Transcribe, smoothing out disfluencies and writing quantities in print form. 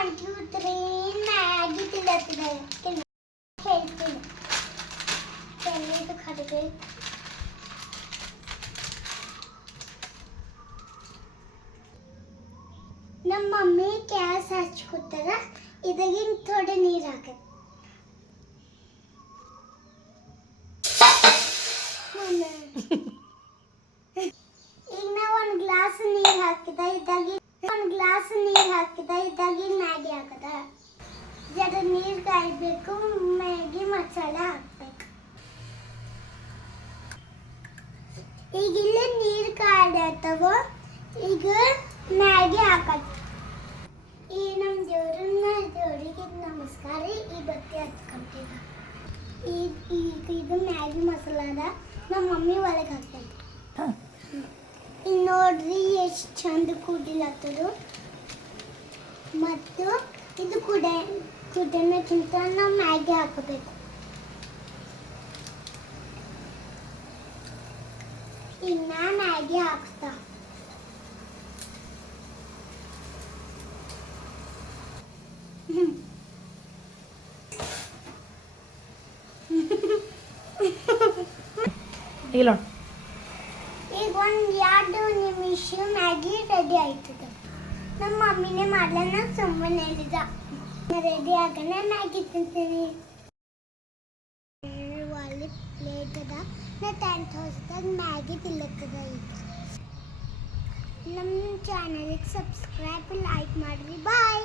1 2 3 Maggi ತಿನ್ನತ್ತಿದೆ ಹೇಳ್ತೀನಿ ಕೆಳಗೆ ಕಡಿಗೆ ನಮ್ಮ ಮಮ್ಮಿ ಗ್ಯಾಸ್ ಹಚ್ಕೊತಾರ ಇದಗಿನ ಥೋಡೆ ನೀರು ಹಾಕಿ ಈಗ ನಾ ಒಂದು ಗ್ಲಾಸ್ ನೀರು ಹಾಕಿದ ಇದಾಗಿ ಮ್ಯಾಗಿ ಹಾಕದ ಜರ ನೀರು ಕಾಯಬೇಕು ಮ್ಯಾಗಿ ಮಸಾಲೆ ಹಾಕ್ಬೇಕು ಈಗ ಇಲ್ಲೇ ನೀರು ಕಾಯ್ದವ ಈಗ ಮ್ಯಾಗಿ ಹಾಕದ ಈ ನಮ್ಮ ದೇವರಿಗೆ ನಮಸ್ಕಾರ ಈ ಬತ್ತಿ ಹಚ್ಕೊಂತೀಗ ಈಗ ಇದು ಮ್ಯಾಗಿ ಮಸಾಲ ಅದ ನಮ್ಮ ಮಮ್ಮಿ ಒಳಗೆ ಹಾಕ್ತೈತೆ ಈಗ ನೋಡ್ರಿ ಎಷ್ಟು ಚಂದ ಕುದಿಲತ್ತದು ಮತ್ತು ಇದು ಕುದಿಯೋಕ್ಕಿಂತ ನಾವು ಮ್ಯಾಗಿ ಹಾಕಬೇಕು ಈಗ ನಾ ಮ್ಯಾಗಿ ಹಾಕ್ತಾ ಇಲ್ಲ ಈಗ ಒಂದು 2 ನಿಮಿಷ ಮ್ಯಾಗಿ ರೆಡಿ ಆಯ್ತದ ನಮ್ಮ ಮಮ್ಮಿನೇ ಮಾಡ್ಲನ್ನ ಸುಮ್ಮನೆ ಹೇಳಿದ ರೆಡಿ ಆಗೋಣ ಮ್ಯಾಗಿ ತಿಂತೀನಿ ಒಳ್ಳೆ ಪ್ಲೇಟ್ ಅದ ನಾ 10th ಹೌಸ್ದಾಗ ಮ್ಯಾಗಿ ತಿಲ್ಲತ್ತದ ಈಗ ನಮ್ಮ ಚಾನಲ್ಗೆ ಸಬ್ಸ್ಕ್ರೈಬ್ ಲೈಕ್ ಮಾಡಿರಿ ಬಾಯ್